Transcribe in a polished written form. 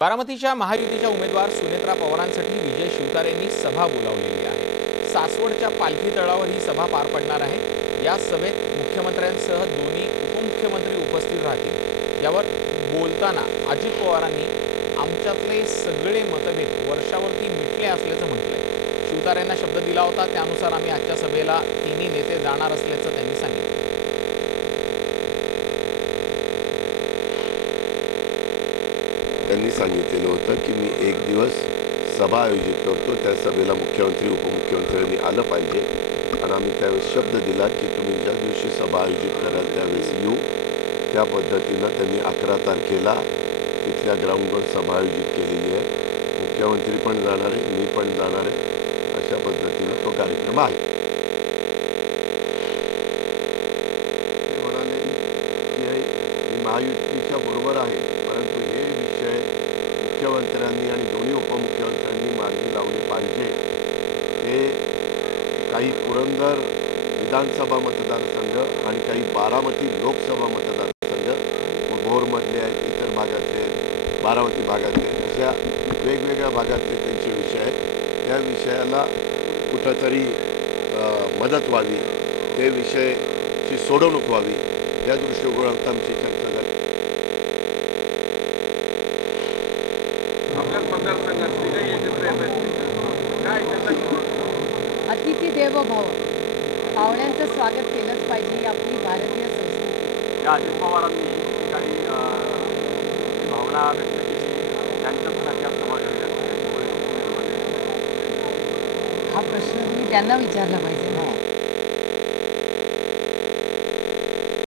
बारामतीच्या महायुतीच्या उमेदवार सुनेत्रा पवारांसाठी विजय शिवतारेंनी सभा बोलावलेली आहे। सासवडच्या पालखी तळावर ही सभा पार पडणार आहे। या सभेत मुख्यमंत्र्यांसह दोन्ही उपमुख्यमंत्री उपस्थित राहतील। यावर बोलताना अजित पवारांनी आमच्यातले सगळे मतभेद वर्षावरती मिटले असल्याचं म्हटलंय। शिवतारेंना शब्द दिला होता, त्यानुसार आम्ही आजच्या सभेला तिन्ही नेते जाणार असल्याचं त्यांनी सांगितलं। त्यांनी सांगितलेलं होतं की मी एक दिवस सभा आयोजित करतो, त्या सभेला मुख्यमंत्री उपमुख्यमंत्र्यांनी आलं पाहिजे आणि आम्ही त्यावेळेस शब्द दिला की तुम्ही ज्या दिवशी सभा आयोजित कराल त्यावेळेस येऊ। त्या पद्धतीनं त्यांनी 11 तारखेला तिथल्या ग्राउंडवर सभा आयोजित केलेली आहे। मुख्यमंत्री पण जाणार आहे, मी पण जाणार आहे, अशा पद्धतीनं तो कार्यक्रम आहे। ते म्हणाले की मी महायुतीच्या बरोबर आहे, परंतु हे विषय मुख्यमंत्र्यांनी आणि दोन्ही उपमुख्यमंत्र्यांनी मार्गी लावले पाहिजे। हे काही पुरंदर विधानसभा मतदारसंघ आणि काही बारामती लोकसभा मतदारसंघ, भोरमधले आहेत, इतर भागातले आहेत, बारामती भागातले, अशा वेगवेगळ्या भागातले त्यांचे विषय आहेत। त्या विषयाला कुठंतरी मदत व्हावी, ते विषयाची सोडवणूक व्हावी, या दृष्टिकोनात आमची चर्चा झाली। अतिथी देवो भव, पाहुण्यांचं स्वागत केलंच पाहिजे, ही आपली भारतीय संस्कृती। अजित पवारांनी काही भावना व्यक्त केली, त्यांच्यासाठी समाज हा प्रश्न तुम्ही त्यांना विचारला पाहिजे।